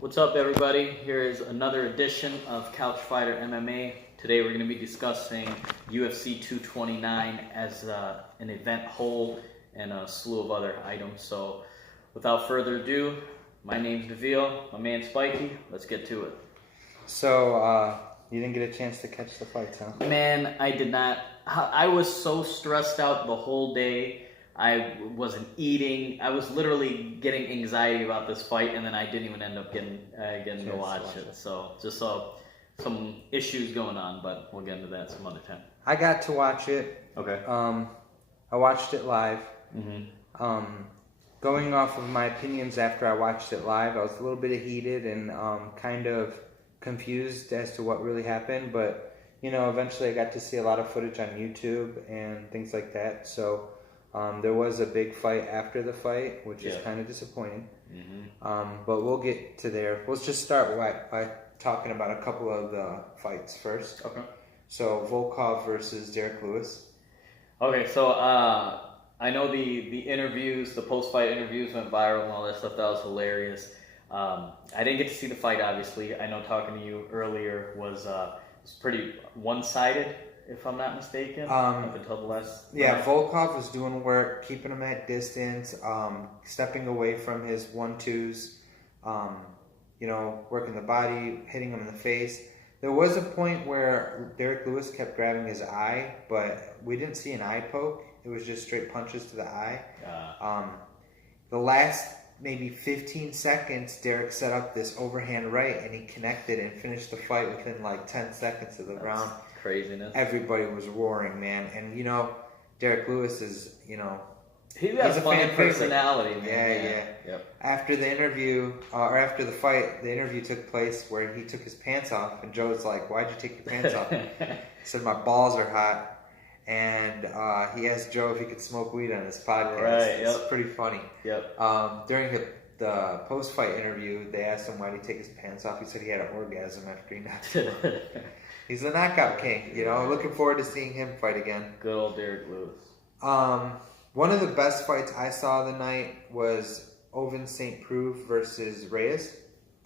What's up, everybody? Here is another edition of Couch Fighter MMA. Today we're going to be discussing UFC 229 as an event whole and a slew of other items. So without further ado, my name's Deville, my man Spiky. Let's get to it. So, you didn't get a chance to catch the fights, huh? Man, I did not. I was so stressed out the whole day. I wasn't eating. I was literally getting anxiety about this fight, and then I didn't even end up getting to watch it. So just some issues going on, but we'll get into that some other time. I got to watch it. Okay. I watched it live. Mm-hmm. Going off of my opinions after I watched it live, I was a little bit heated and kind of confused as to what really happened. But eventually I got to see a lot of footage on YouTube and things like that. So. There was a big fight after the fight, which is kind of disappointing. Mm-hmm. But we'll get to there. Let's just start by talking about a couple of the fights first. Okay. So Volkov versus Derek Lewis. Okay, so I know the interviews, the post-fight interviews went viral and all that stuff. That was hilarious. I didn't get to see the fight, obviously. I know talking to you earlier was pretty one-sided, if I'm not mistaken, up until the last... Yeah, night. Volkov was doing work, keeping him at distance, stepping away from his 1-2s, working the body, hitting him in the face. There was a point where Derek Lewis kept grabbing his eye, but we didn't see an eye poke. It was just straight punches to the eye. The last maybe 15 seconds, Derek set up this overhand right, and he connected and finished the fight within like 10 seconds of the round. Craziness. Everybody was roaring, man. And, Derek Lewis is, he has a funny personality, man. Yeah. Yep. After the interview, or after the fight, the interview took place where he took his pants off, and Joe's like, "Why'd you take your pants off?" He said, "My balls are hot." And he asked Joe if he could smoke weed on his podcast. Right, It's pretty funny. Yep. During the post-fight interview, they asked him why did he take his pants off. He said he had an orgasm after he knocked him out. He's the knockout king, Looking forward to seeing him fight again. Good old Derek Lewis. One of the best fights I saw the night was Ovince St. Preux versus Reyes.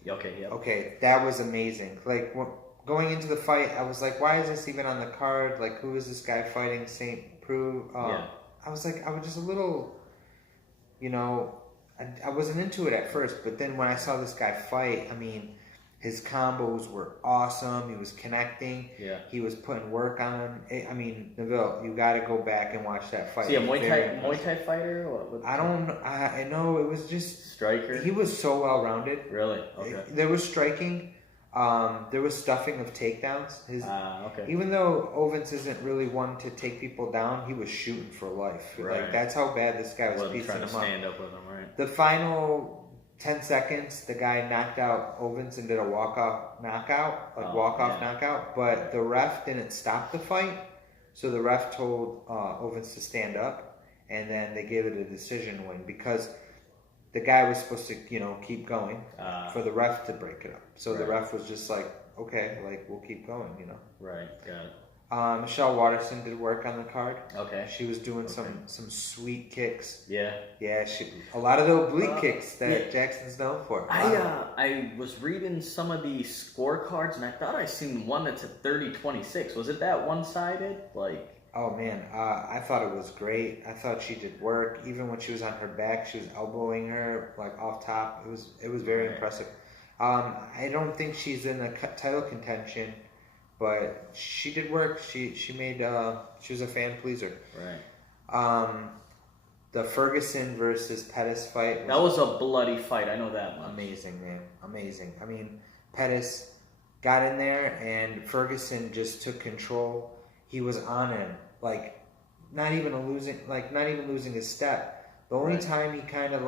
Okay, yeah. Okay, that was amazing. Like, going into the fight, I was like, why is this even on the card? Like, who is this guy fighting St. Preux? I was just a little, I wasn't into it at first, but then when I saw this guy fight, his combos were awesome. He was connecting. Yeah. He was putting work on him. Neville, you got to go back and watch that fight. Is he a Muay Thai fighter? I know it was just striker. He was so well rounded. Really? Okay. There was striking. There was stuffing of takedowns. Okay. Even though Ovince isn't really one to take people down, he was shooting for life. Right. Like, that's how bad this guy was piecing trying to him up. stand up with him, right? The final 10 seconds, the guy knocked out Ovince and did a walk-off knockout, knockout, but the ref didn't stop the fight, so the ref told Ovince to stand up, and then they gave it a decision win because the guy was supposed to, keep going for the ref to break it up. So the ref was just like, okay, we'll keep going, Right, got it. Michelle Waterson did work on the card. Okay. She was doing some sweet kicks. Yeah. Yeah, a lot of the oblique kicks that Jackson's known for. I was reading some of the scorecards, and I thought I seen one that's at 30-26. Was it that one-sided? Oh, man. I thought it was great. I thought she did work. Even when she was on her back, she was elbowing her, off top. It was very impressive. I don't think she's in the title contention, but she did work. She was a fan pleaser. Right. The Ferguson versus Pettis fight. That was a bloody fight. I know that one. Amazing, man. Amazing. Pettis got in there, and Ferguson just took control. He was on him, not even losing his step. The only time he kind of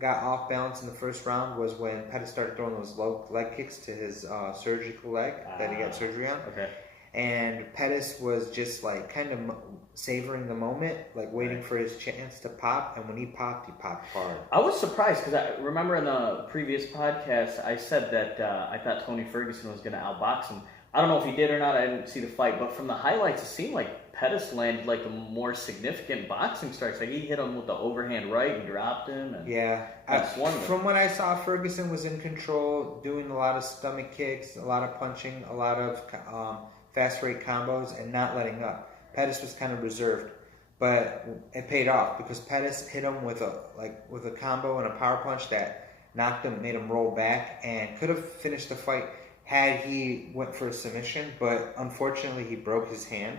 got off balance in the first round was when Pettis started throwing those low leg kicks to his surgical leg that he got surgery on. Okay. And Pettis was just kind of savoring the moment, waiting for his chance to pop. And when he popped hard. I was surprised because I remember in the previous podcast I said that I thought Tony Ferguson was going to outbox him. I don't know if he did or not. I didn't see the fight, but from the highlights, it seemed like Pettis landed like the more significant boxing strikes. Like he hit him with the overhand right and dropped him. And yeah. From what I saw, Ferguson was in control, doing a lot of stomach kicks, a lot of punching, a lot of fast rate combos, and not letting up. Pettis was kind of reserved, but it paid off because Pettis hit him with a combo and a power punch that knocked him, made him roll back, and could have finished the fight had he went for a submission. But unfortunately, he broke his hand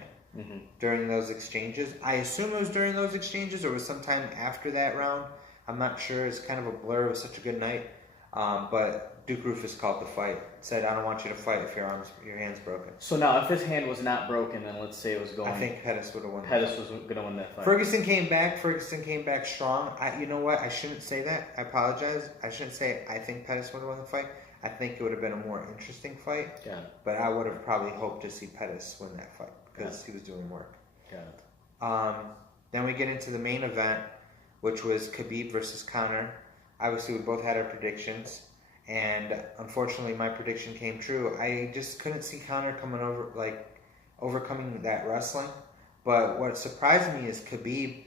during those exchanges. I assume it was during those exchanges or it was sometime after that round. I'm not sure. It's kind of a blur. It was such a good night. But Duke Roufus called the fight. Said, "I don't want you to fight if your hand's broken." So now, if his hand was not broken, then let's say it was going. I think Pettis would have won. Pettis was going to win that fight. Ferguson came back strong. You know what? I shouldn't say that. I apologize. I shouldn't say I think Pettis would have won the fight. I think it would have been a more interesting fight. Yeah. But I would have probably hoped to see Pettis win that fight because he was doing work. Yeah. Then we get into the main event, which was Khabib versus Conor. Obviously, we both had our predictions, and unfortunately, my prediction came true. I just couldn't see Conor overcoming that wrestling. But what surprised me is Khabib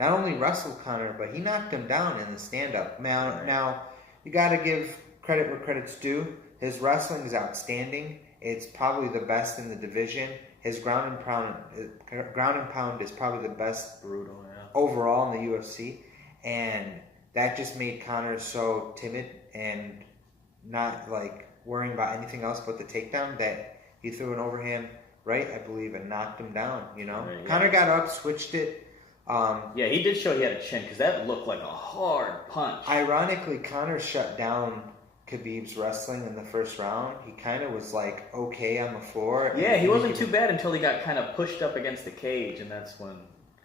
not only wrestled Conor, but he knocked him down in the stand-up. Now you got to give credit where credit's due. His wrestling is outstanding. It's probably the best in the division. His ground and pound is probably the best overall in the UFC, and that just made Conor so timid and not worrying about anything else but the takedown that he threw an overhand right, I believe, and knocked him down. Right, yeah. Conor got up, switched it. Yeah, he did show he had a chin because that looked like a hard punch. Ironically, Conor shut down Khabib's wrestling in the first round. He kind of was okay on the floor. Yeah, he wasn't too bad until he got kind of pushed up against the cage, and that's when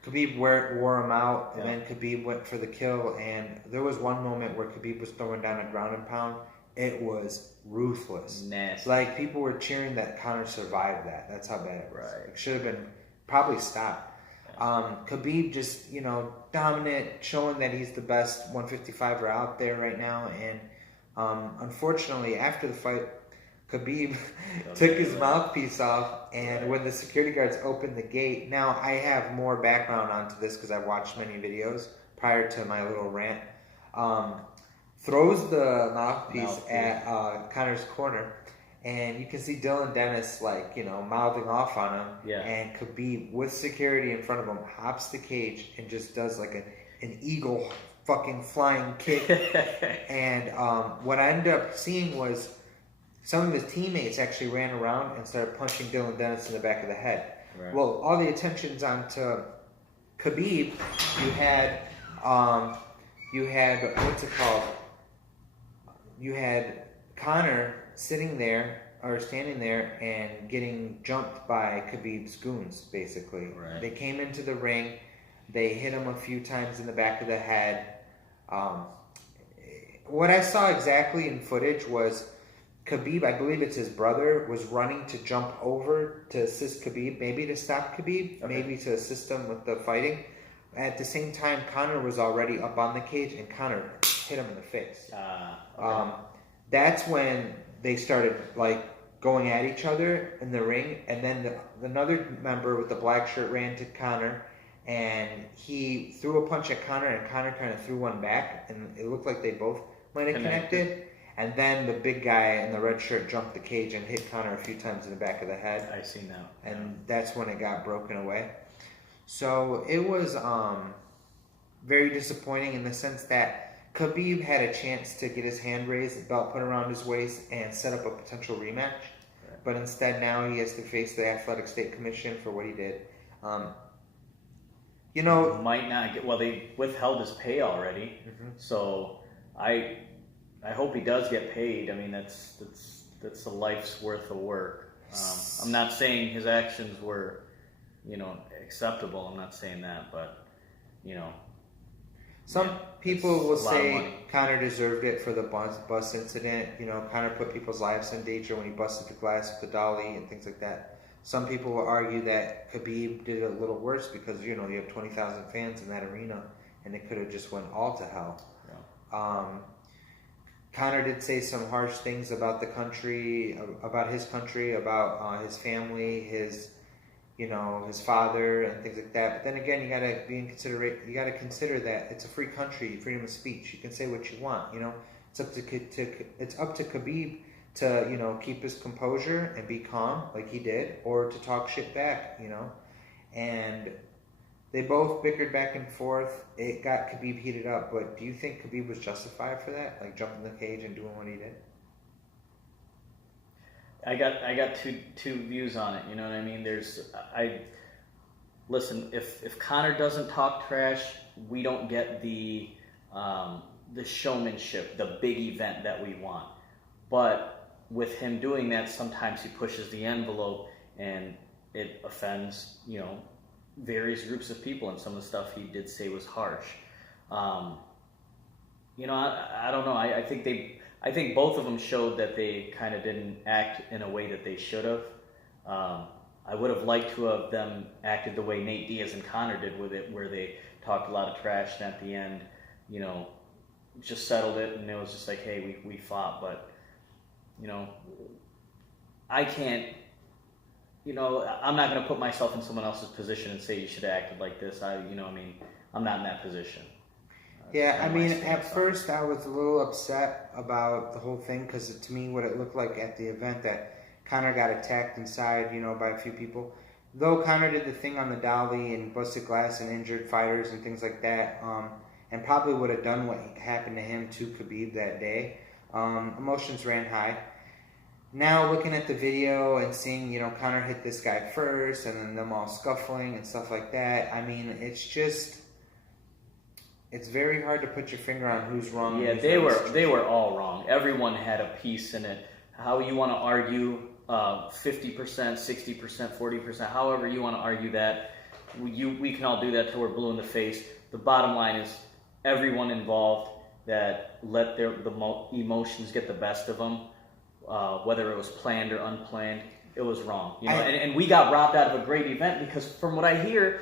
Khabib wore him out, and then Khabib went for the kill. And there was one moment where Khabib was throwing down a ground and pound. It was ruthless. Nasty. People were cheering that Conor survived that. That's how bad it was. Right. It should have been probably stopped. Khabib just, dominant, showing that he's the best 155er out there right now. And unfortunately, after the fight, Khabib took his mouthpiece off, and when the security guards opened the gate, now I have more background onto this because I've watched many videos prior to my little rant, throws the mouthpiece at Conor's corner, and you can see Dylan Dennis mouthing off on him, and Khabib with security in front of him hops the cage and just does an eagle fucking flying kick. And what I ended up seeing was some of his teammates actually ran around and started punching Dylan Dennis in the back of the head. Right. Well, all the attention's on to Khabib. You had what's it called? You had Conor standing there and getting jumped by Khabib's goons, basically. Right. They came into the ring. They hit him a few times in the back of the head. What I saw exactly in footage was Khabib, I believe it's his brother, was running to jump over to assist Khabib, maybe to stop Khabib, maybe to assist him with the fighting. At the same time, Conor was already up on the cage, and Conor hit him in the face. That's when they started going at each other in the ring, and then another member with the black shirt ran to Conor, and he threw a punch at Conor, and Conor kind of threw one back, and it looked like they both might have connected. And then the big guy in the red shirt jumped the cage and hit Conor a few times in the back of the head. I see now. And that's when it got broken away. So it was very disappointing in the sense that Khabib had a chance to get his hand raised, belt put around his waist, and set up a potential rematch. Right. But instead now he has to face the Athletic State Commission for what he did. Might not get. Well, they withheld his pay already, so I hope he does get paid. I mean, that's a life's worth of work. I'm not saying his actions were, acceptable. I'm not saying that, but some people will say Conor deserved it for the bus incident. Conor put people's lives in danger when he busted the glass with the dolly and things like that. Some people will argue that Khabib did it a little worse because, you have 20,000 fans in that arena and it could have just went all to hell. Yeah. Conor did say some harsh things about the country, about his country, about his family, his you know, his father and things like that. But then again, you gotta be inconsiderate. You gotta consider that it's a free country, freedom of speech. You can say what you want. You know, it's up to Khabib to, you know, keep his composure and be calm like he did, or to talk shit back. You know, and they both bickered back and forth. It got Khabib heated up. But do you think Khabib was justified for that, like jumping the cage and doing what he did? I got two views on it. You know what I mean? Listen. If Conor doesn't talk trash, we don't get the showmanship, the big event that we want. But with him doing that, sometimes he pushes the envelope, and it offends, you know, various groups of people. And some of the stuff he did say was harsh. You know, I don't know. I think both of them showed that they kind of didn't act in a way that they should have. I would have liked to have them acted the way Nate Diaz and Conor did with it, where they talked a lot of trash and at the end, you know, just settled it, and it was just like, hey, we fought. But, you know, I can't, you know, I'm not going to put myself in someone else's position and say you should have acted like this. You know, I mean, I'm not in that position. Yeah, I mean, at first I was a little upset about the whole thing because to me what it looked like at the event that Conor got attacked inside, you know, by a few people. Though Conor did the thing on the dolly and busted glass and injured fighters and things like that, and probably would have done what happened to him to Khabib that day, emotions ran high. Now looking at the video and seeing, you know, Conor hit this guy first and then them all scuffling and stuff like that, I mean, it's very hard to put your finger on who's wrong. Yeah, they were all wrong. Everyone had a piece in it. How you want to argue 50%, 60%, 40%, however you want to argue that, we can all do that till we're blue in the face. The bottom line is everyone involved that let the emotions get the best of them, whether it was planned or unplanned, it was wrong. You know, and we got robbed out of a great event because from what I hear,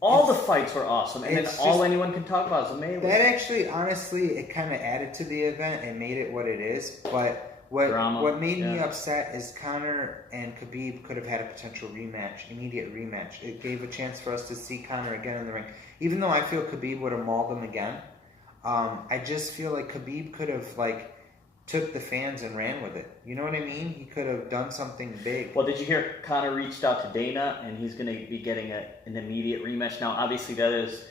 all the fights were awesome, and then all anyone can talk about is the Mayweather. That actually, honestly, it kind of added to the event and made it what it is. But what made me upset is Conor and Khabib could have had a potential rematch, immediate rematch. It gave a chance for us to see Conor again in the ring. Even though I feel Khabib would have mauled him again, I just feel like Khabib could have took the fans and ran with it. You know what I mean? He could have done something big. Well, did you hear Conor reached out to Dana and he's going to be getting an immediate rematch? Now, obviously, that is,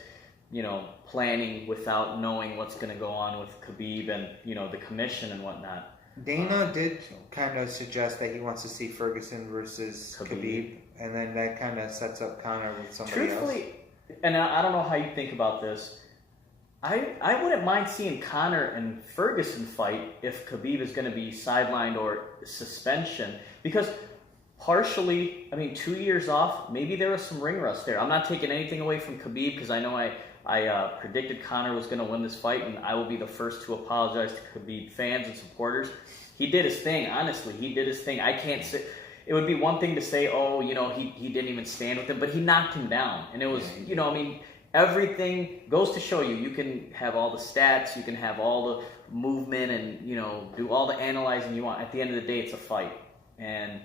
you know, planning without knowing what's going to go on with Khabib and, you know, the commission and whatnot. Dana did kind of suggest that he wants to see Ferguson versus Khabib, and then that kind of sets up Conor with somebody else. Truthfully, and I don't know how you think about this, I wouldn't mind seeing Conor and Ferguson fight if Khabib is going to be sidelined or suspension, because partially, I mean, 2 years off, maybe there was some ring rust there. I'm not taking anything away from Khabib because I know I predicted Conor was going to win this fight, and I will be the first to apologize to Khabib fans and supporters. He did his thing, honestly. He did his thing. I can't say... It would be one thing to say, oh, you know, he didn't even stand with him, but he knocked him down. And it was, you know, I mean... Everything goes to show you can have all the stats, you can have all the movement and, you know, do all the analyzing you want. At the end of the day, it's a fight. And,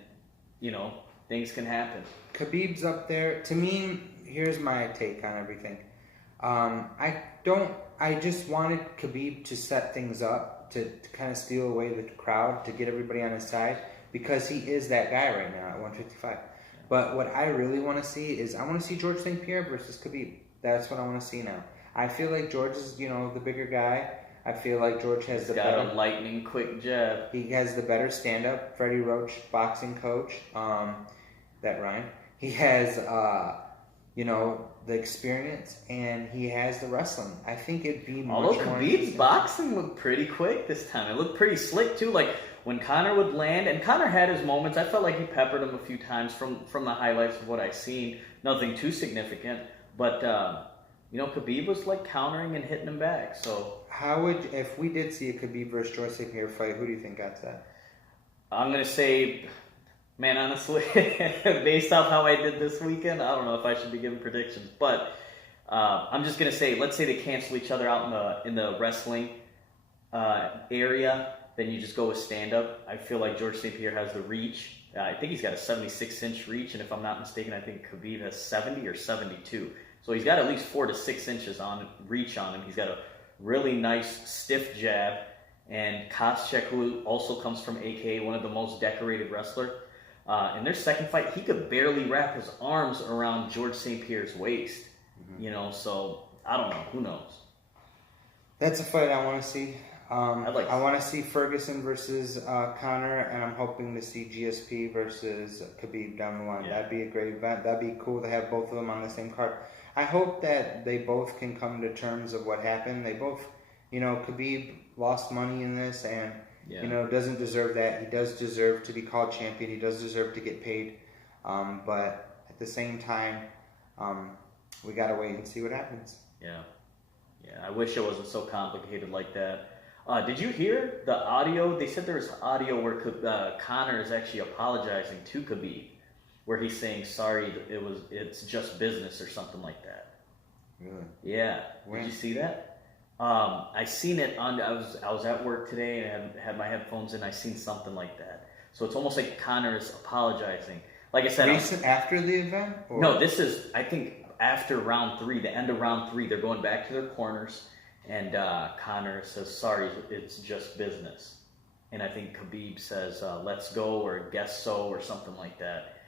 you know, things can happen. Khabib's up there. To me, here's my take on everything. I just wanted Khabib to set things up, to kind of steal away the crowd, to get everybody on his side, because he is that guy right now at 155. But what I really want to see is, I want to see George St. Pierre versus Khabib. That's what I want to see now. I feel like George is, you know, the bigger guy. I feel like George has the better... a lightning quick jab. He has the better stand-up. Freddie Roach, boxing coach. That rhymed. He has, you know, the experience, and he has the wrestling. I think it'd be much more... Khabib's boxing looked pretty quick this time. It looked pretty slick, too. Like, when Conor would land, and Conor had his moments, I felt like he peppered him a few times from the highlights of what I've seen. Nothing too significant. But, you know, Khabib was like countering and hitting him back. So, if we did see a Khabib versus George St. Pierre fight, who do you think got that? I'm going to say, man, honestly, based off how I did this weekend, I don't know if I should be giving predictions. But I'm just going to say, let's say they cancel each other out in the wrestling area, then you just go with stand-up. I feel like George St. Pierre has the reach I think he's got a 76-inch reach, and if I'm not mistaken, I think Khabib has 70 or 72. So he's got at least 4 to 6 inches on reach on him. He's got a really nice stiff jab, and Koscheck, who also comes from AKA, one of the most decorated wrestler. In their second fight, he could barely wrap his arms around George St. Pierre's waist. You know, so I don't know. Who knows? That's a fight I want to see. I want to see Ferguson versus Conor, and I'm hoping to see GSP versus Khabib down the line. Yeah. That'd be a great event. That'd be cool to have both of them on the same card. I hope that they both can come to terms of what happened. They both, you know, Khabib lost money in this, and you know, doesn't deserve that. He does deserve to be called champion. He does deserve to get paid. But at the same time, we gotta wait and see what happens. Yeah. I wish it wasn't so complicated like that. Did you hear the audio? They said there was audio where Conor is actually apologizing to Khabib, where he's saying sorry, it's just business or something like that. Really? Yeah. When? Did you see that? I seen it on. I was at work today and I had my headphones in. I seen something like that. So it's almost like Conor is apologizing. Like I said, after the event? Or? No, this is, I think, after round 3, the end of round 3. They're going back to their corners. And Conor says, sorry, it's just business. And I think Khabib says, let's go, or guess so, or something like that.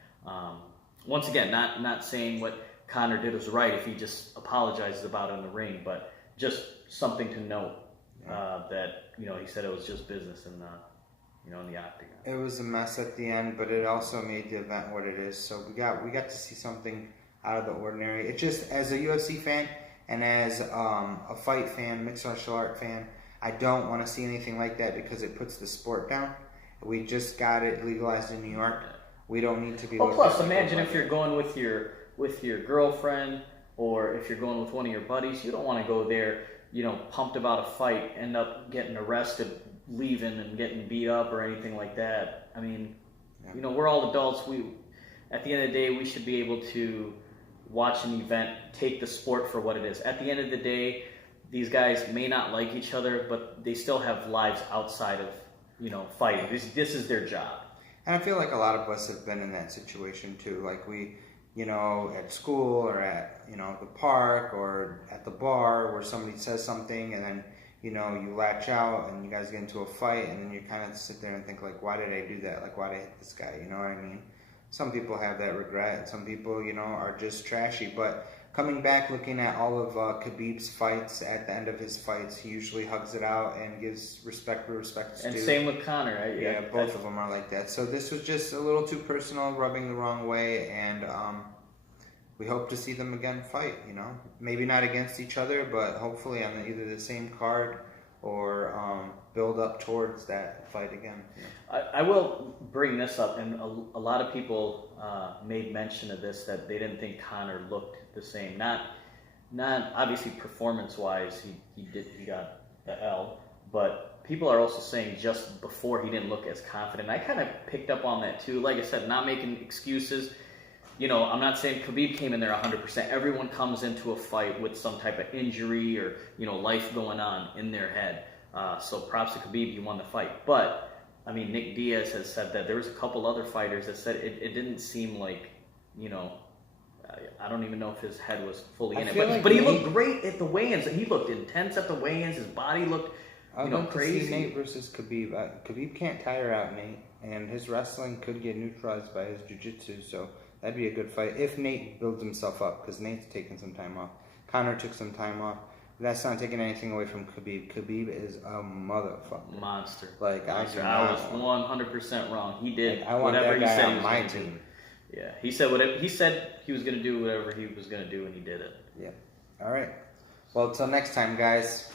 Once again, not saying what Conor did was right if he just apologizes about it in the ring, but just something to note that, you know, he said it was just business in the octagon. It was a mess at the end, but it also made the event what it is. So we got to see something out of the ordinary. It just, as a UFC fan, and as a fight fan, mixed martial art fan, I don't want to see anything like that because it puts the sport down. We just got it legalized in New York. We don't need to be. Well, plus, imagine if you're going with your girlfriend, or if you're going with one of your buddies. You don't want to go there, you know, pumped about a fight, end up getting arrested, leaving, and getting beat up or anything like that. I mean, you know, we're all adults. At the end of the day, we should be able to watch an event, take the sport for what it is. At the end of the day, these guys may not like each other, but they still have lives outside of, you know, fighting. This is their job. And I feel like a lot of us have been in that situation too. Like we, you know, at school or at, you know, the park or at the bar where somebody says something and then, you know, you latch out and you guys get into a fight and then you kind of sit there and think like, why did I do that? Like, why did I hit this guy? You know what I mean? Some people have that regret. Some people, you know, are just trashy. But coming back, looking at all of Khabib's fights, at the end of his fights, he usually hugs it out and gives respect where respect is due. And same with Conor, right? Yeah, both of them are like that. So this was just a little too personal, rubbing the wrong way, and we hope to see them again fight, you know. Maybe not against each other, but hopefully on either the same card or build up towards that fight again. Yeah. I will bring this up, and a lot of people made mention of this, that they didn't think Conor looked the same. Not obviously performance-wise, he got the L, but people are also saying just before he didn't look as confident. I kind of picked up on that too. Like I said, not making excuses. You know, I'm not saying Khabib came in there 100%. Everyone comes into a fight with some type of injury or, you know, life going on in their head. So props to Khabib, he won the fight. But, I mean, Nick Diaz has said that there was a couple other fighters that said it didn't seem like, you know, I don't even know if his head was fully in it. But he looked great at the weigh-ins. He looked intense at the weigh-ins. His body looked, crazy. To see Nate versus Khabib. Khabib can't tire out Nate, and his wrestling could get neutralized by his jiu-jitsu, so that'd be a good fight if Nate builds himself up, because Nate's taking some time off. Conor took some time off. That's not taking anything away from Khabib. Khabib is a motherfucker. Monster. Like, Monster. I was 100% wrong. He did I want whatever that guy he said on he was my going to team. do. Yeah, he said he was going to do whatever he was going to do, and he did it. Yeah. All right. Well, until next time, guys.